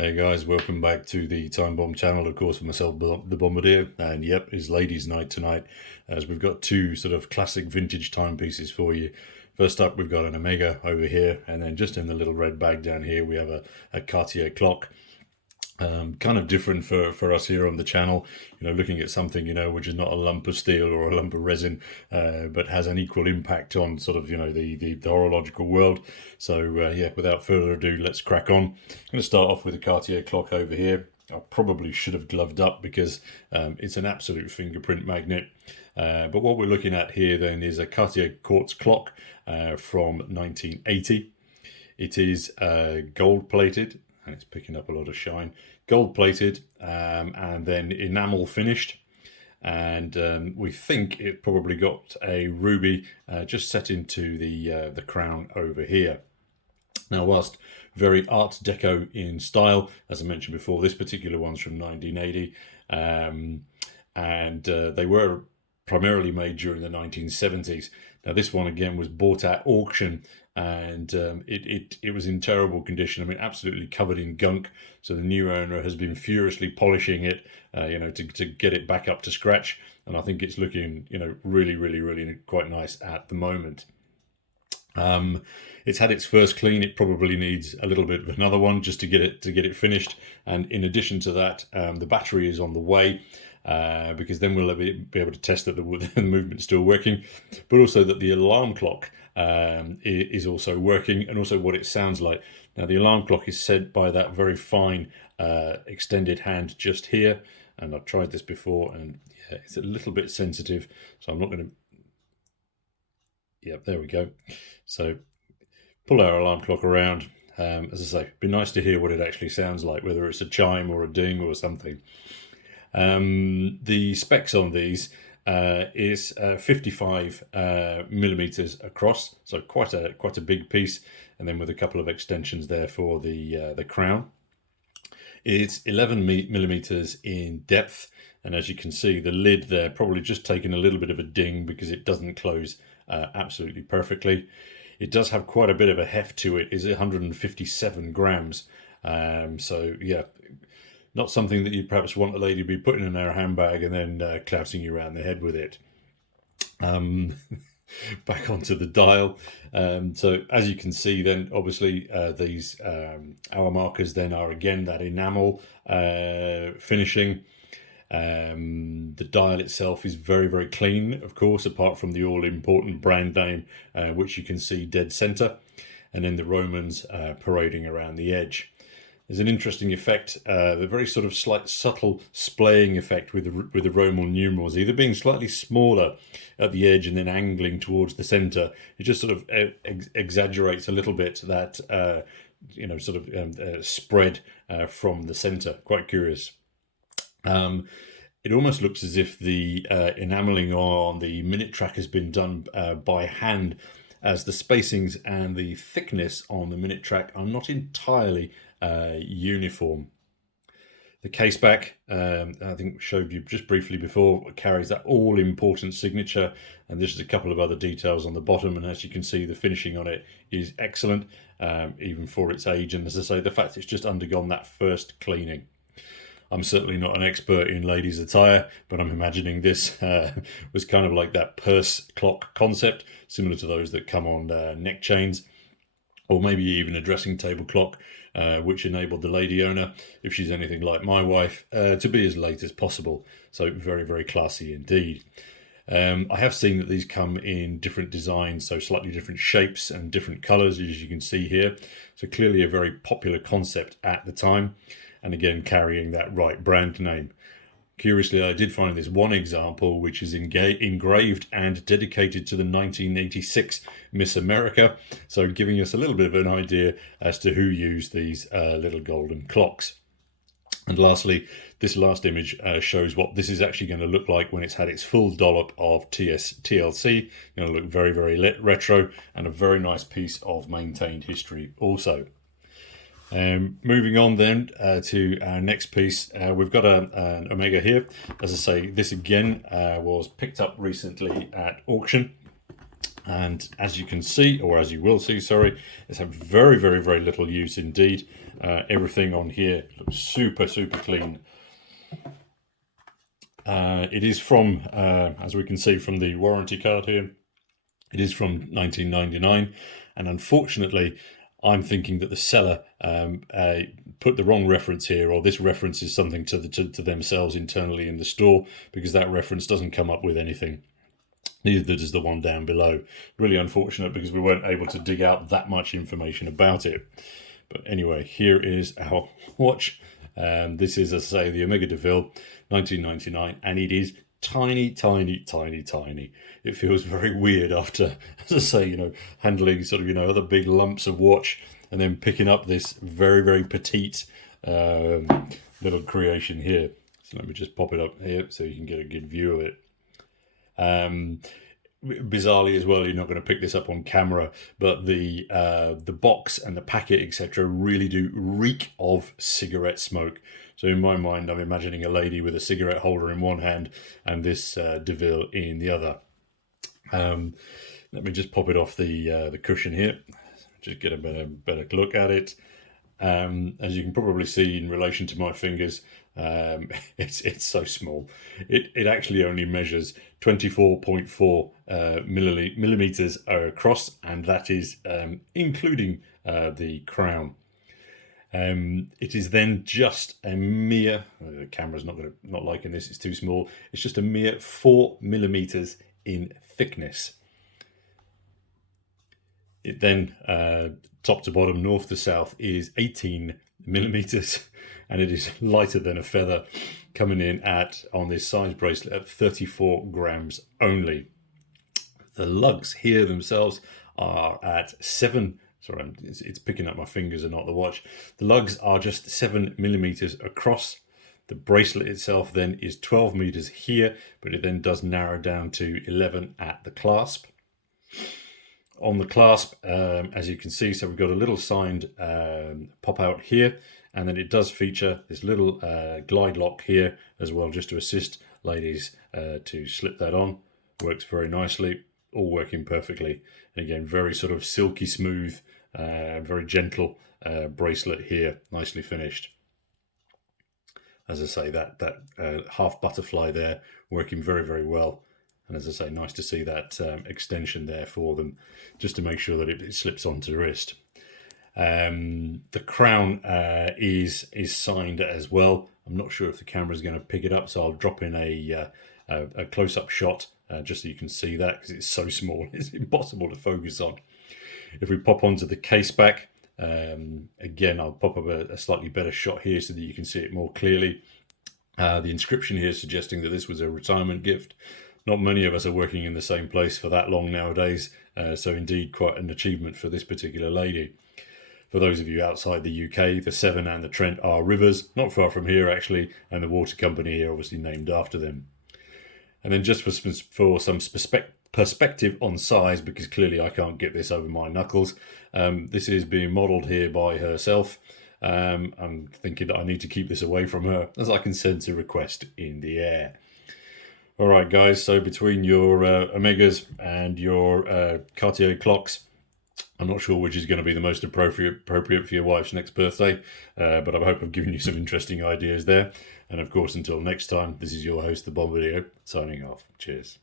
Hey guys, welcome back to the Time Bomb channel, of course, for myself, the Bombardier. And yep, it's ladies' night tonight, as we've got two sort of classic vintage timepieces for you. First up, we've got an Omega over here, and then just in the little red bag down here, we have a Cartier clock. Kind of different for us here on the channel, looking at something, which is not a lump of steel or a lump of resin, but has an equal impact on sort of, the horological world. So yeah, without further ado, let's crack on. I'm going to start off with a Cartier clock over here. I probably should have gloved up because it's an absolute fingerprint magnet. But what we're looking at here then is a Cartier quartz clock from 1980. It is gold plated, and it's picking up a lot of shine. Gold plated and then enamel finished, and we think it probably got a ruby just set into the crown over here. Now, whilst very Art Deco in style, as I mentioned before, this particular one's from 1980, and they were primarily made during the 1970s. Now, this one again was bought at auction, and it was in terrible condition. I mean, absolutely covered in gunk. So the new owner has been furiously polishing it, to get it back up to scratch. And I think it's looking, really quite nice at the moment. It's had its first clean. It probably needs a little bit of another one just to get it finished. And in addition to that, the battery is on the way. Because then we'll be able to test that the movement's still working, but also that the alarm clock is also working, and also what it sounds like. Now, the alarm clock is set by that very fine extended hand just here, and I've tried this before, and yeah, it's a little bit sensitive, so I'm not going to... Yep, there we go. So pull our alarm clock around. As I say, it'd be nice to hear what it actually sounds like, whether it's a chime or a ding or something. The specs on these is 55 millimeters across, so quite a big piece, and then with a couple of extensions there for the crown. It's 11 millimeters in depth, and as you can see, the lid there probably just taken a little bit of a ding because it doesn't close absolutely perfectly. It does have quite a bit of a heft to it. It's 157 grams. So yeah, not something that you'd perhaps want a lady to be putting in her handbag and then clouting you around the head with it. Back onto the dial. So as you can see then, obviously these hour markers then are again that enamel finishing. The dial itself is very clean, of course, apart from the all-important brand name, which you can see dead center, and then the Romans parading around the edge. There's an interesting effect, the very sort of slight subtle splaying effect with the Roman numerals, either being slightly smaller at the edge and then angling towards the center. It just sort of exaggerates a little bit that spread from the center. Quite curious. It almost looks as if the enameling on the minute track has been done by hand, as the spacings and the thickness on the minute track are not entirely uniform. The case back, I think showed you just briefly before, carries that all-important signature, and there's a couple of other details on the bottom, and as you can see, the finishing on it is excellent, even for its age, and as I say, the fact it's just undergone that first cleaning. I'm certainly not an expert in ladies' attire, but I'm imagining this was kind of like that purse clock concept, similar to those that come on neck chains, or maybe even a dressing table clock, which enabled the lady owner, if she's anything like my wife, to be as late as possible. So very classy indeed. I have seen that these come in different designs, so slightly different shapes and different colors, as you can see here. So clearly a very popular concept at the time, and again carrying that right brand name. Curiously, I did find this one example which is engraved and dedicated to the 1986 Miss America, so giving us a little bit of an idea as to who used these little golden clocks. And lastly, this last image shows what this is actually going to look like when it's had its full dollop of TLC. Going to look very retro, and a very nice piece of maintained history also. Moving on then to our next piece, we've got an Omega here. As I say, this again was picked up recently at auction. And as you can see, or as you will see, sorry, it's had very, very, very little use indeed. Everything on here looks super, super clean. It is from, as we can see from the warranty card here, it is from 1999. And unfortunately, I'm thinking that the seller put the wrong reference here, or this reference is something to themselves internally in the store, because that reference doesn't come up with anything. Neither does the one down below. Really unfortunate, because we weren't able to dig out that much information about it. But anyway, here is our watch. This is, as I say, the Omega De Ville 1999, and it is tiny, tiny, tiny, tiny. It feels very weird after, as I say, handling sort of, other big lumps of watch, and then picking up this very, very petite little creation here. So let me just pop it up here so you can get a good view of it. Bizarrely as well, you're not going to pick this up on camera, but the box and the packet, etc., really do reek of cigarette smoke. So in my mind, I'm imagining a lady with a cigarette holder in one hand and this De Ville in the other. Let me just pop it off the cushion here, just get a better look at it. As you can probably see in relation to my fingers, it's so small. It actually only measures 24.4 millimeters across, and that is including the crown. It is then just a mere, the camera's not liking this, it's too small. It's just a mere 4 millimeters in thickness. It then, top to bottom, north to south, is 18 millimeters, and it is lighter than a feather, coming in on this size bracelet at 34 grams only. The lugs here themselves are at 7. Sorry, it's picking up my fingers and not the watch. The lugs are just 7 millimeters across. The bracelet itself then is 12 meters here, but it then does narrow down to 11 at the clasp. On the clasp, as you can see, so we've got a little signed pop out here, and then it does feature this little glide lock here as well, just to assist ladies to slip that on. Works very nicely, all working perfectly. And again, very sort of silky smooth, very gentle bracelet here, nicely finished. As I say, that half butterfly there working very, very well. And as I say, nice to see that extension there for them, just to make sure that it slips onto the wrist. The crown is signed as well. I'm not sure if the camera is going to pick it up, so I'll drop in a close-up shot just so you can see that, because it's so small, it's impossible to focus on. If we pop onto the case back, again, I'll pop up a slightly better shot here so that you can see it more clearly. The inscription here suggesting that this was a retirement gift. Not many of us are working in the same place for that long nowadays, so indeed quite an achievement for this particular lady. For those of you outside the UK, the Severn and the Trent are rivers, not far from here actually, and the water company here obviously named after them. And then just for some perspective on size, because clearly I can't get this over my knuckles, this is being modelled here by herself. I'm thinking that I need to keep this away from her, as I can sense a request in the air. All right, guys, so between your Omegas and your Cartier clocks, I'm not sure which is going to be the most appropriate for your wife's next birthday, but I hope I've given you some interesting ideas there. And of course, until next time, this is your host, The Bombardier, signing off. Cheers.